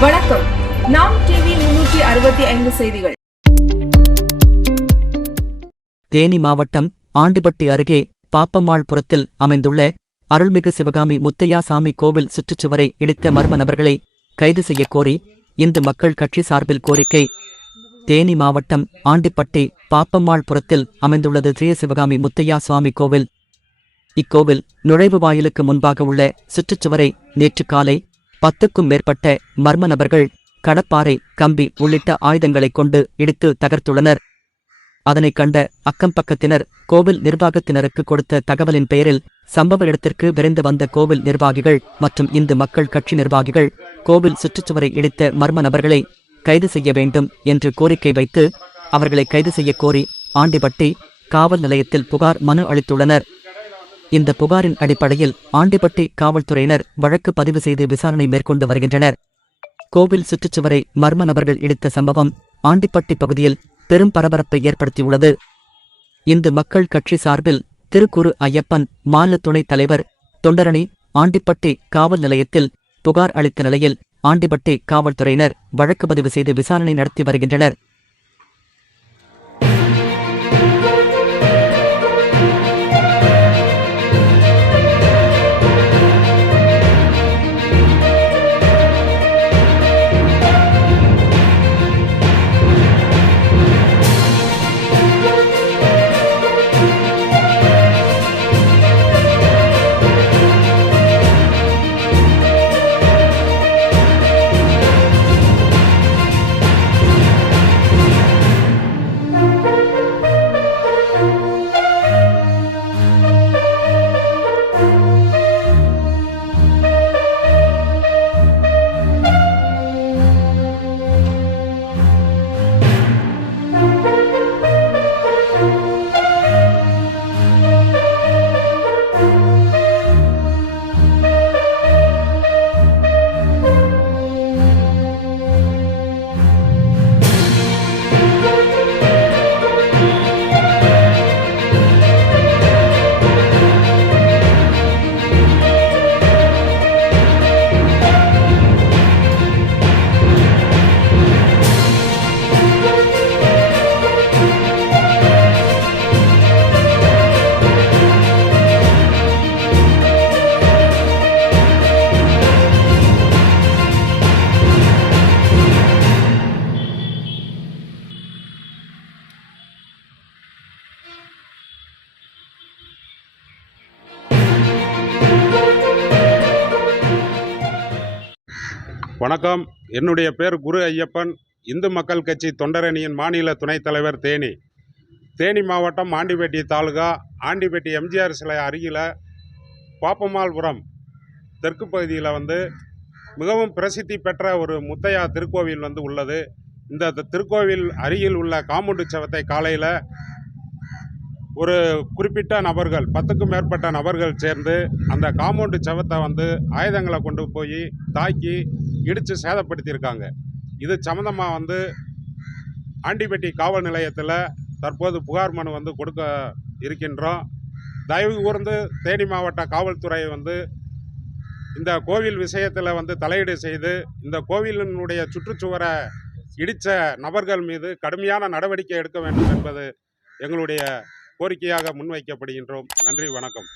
வணக்கம். நாம் டிவி முன்னூற்றி அறுபத்தி ஐந்து செய்திகள். தேனி மாவட்டம் ஆண்டிபட்டி அருகே பாப்பம்மாள்புரத்தில் அமைந்துள்ள அருள்மிகு சிவகாமி முத்தையாசாமி கோவில் சுற்றுச்சுவரை இடித்த மர்ம நபர்களை கைது செய்யக் கோரி இந்து மக்கள் கட்சி சார்பில் கோரிக்கை. தேனி மாவட்டம் ஆண்டிப்பட்டி பாப்பம்மாள்புரத்தில் அமைந்துள்ளது ஸ்ரீ சிவகாமி முத்தையா சுவாமி கோவில். இக்கோவில் நுழைவு வாயிலுக்கு முன்பாக உள்ள சுற்றுச்சுவரை நேற்று காலை பத்துக்கும் மேற்பட்ட மர்ம நபர்கள் கடப்பாறை கம்பி உள்ளிட்ட ஆயுதங்களைக் கொண்டு இடித்து தகர்த்துள்ளனர். அதனைக் கண்ட அக்கம்பக்கத்தினர் கோவில் நிர்வாகத்தினருக்கு கொடுத்த தகவலின் பெயரில் சம்பவ இடத்திற்கு விரைந்து வந்த கோவில் நிர்வாகிகள் மற்றும் இந்து மக்கள் கட்சி நிர்வாகிகள் கோவில் சுற்றுச்சுவரை இடித்த மர்ம நபர்களை கைது செய்ய வேண்டும் என்று கோரிக்கை வைத்து அவர்களை கைது செய்ய கோரி ஆண்டிப்பட்டி காவல் நிலையத்தில் புகார் மனு அளித்துள்ளனர். இந்த புகாரின் அடிப்படையில் ஆண்டிப்பட்டி காவல்துறையினர் வழக்கு பதிவு செய்து விசாரணை மேற்கொண்டு வருகின்றனர். கோவில் சுற்றுச்சுவரை மர்ம நபர்கள் இடித்த சம்பவம் ஆண்டிப்பட்டி பகுதியில் பெரும் பரபரப்பை ஏற்படுத்தியுள்ளது. இந்து மக்கள் கட்சி சார்பில் திருக்குரு ஐயப்பன் மாநில துணைத் தலைவர் தொண்டரணி ஆண்டிப்பட்டி காவல் நிலையத்தில் புகார் அளித்த நிலையில் ஆண்டிப்பட்டி காவல்துறையினர் வழக்கு பதிவு செய்து விசாரணை நடத்தி வருகின்றனர். வணக்கம். என்னுடைய பேர் குரு ஐயப்பன். இந்து மக்கள் கட்சி தொண்டரணியின் மாநில துணைத் தலைவர் தேனி. தேனி மாவட்டம் ஆண்டிப்பேட்டி தாலுகா. ஆண்டிப்பேட்டி எம்ஜிஆர் சிலை அருகில் பாப்பமால்புரம் தெற்கு பகுதியில் வந்து மிகவும் பிரசித்தி பெற்ற ஒரு முத்தையா திருக்கோவில் வந்து உள்ளது. இந்த திருக்கோவில் அருகில் உள்ள காமுண்டு சவத்தை காலையில் ஒரு குறிப்பிட்ட நபர்கள் பத்துக்கும் மேற்பட்ட நபர்கள் சேர்ந்து அந்த காம்பவுண்டு செவத்தை வந்து ஆயுதங்களை கொண்டு போய் தாக்கி இடித்து சேதப்படுத்தியிருக்காங்க. இது சம்மந்தமாக வந்து ஆண்டிப்பட்டி காவல் நிலையத்தில் தற்போது புகார் மனு வந்து கொடுக்க இருக்கின்றோம். தயவு கூர்ந்து தேனி மாவட்ட காவல்துறை வந்து இந்த கோவில் விஷயத்தில் வந்து தலையீடு செய்து இந்த கோவிலினுடைய சுற்றுச்சுவரை இடித்த நபர்கள் மீது கடுமையான நடவடிக்கை எடுக்க வேண்டும் என்பது எங்களுடைய கோரிக்கையாக முன்வைக்கப்படுகின்றோம். நன்றி வணக்கம்.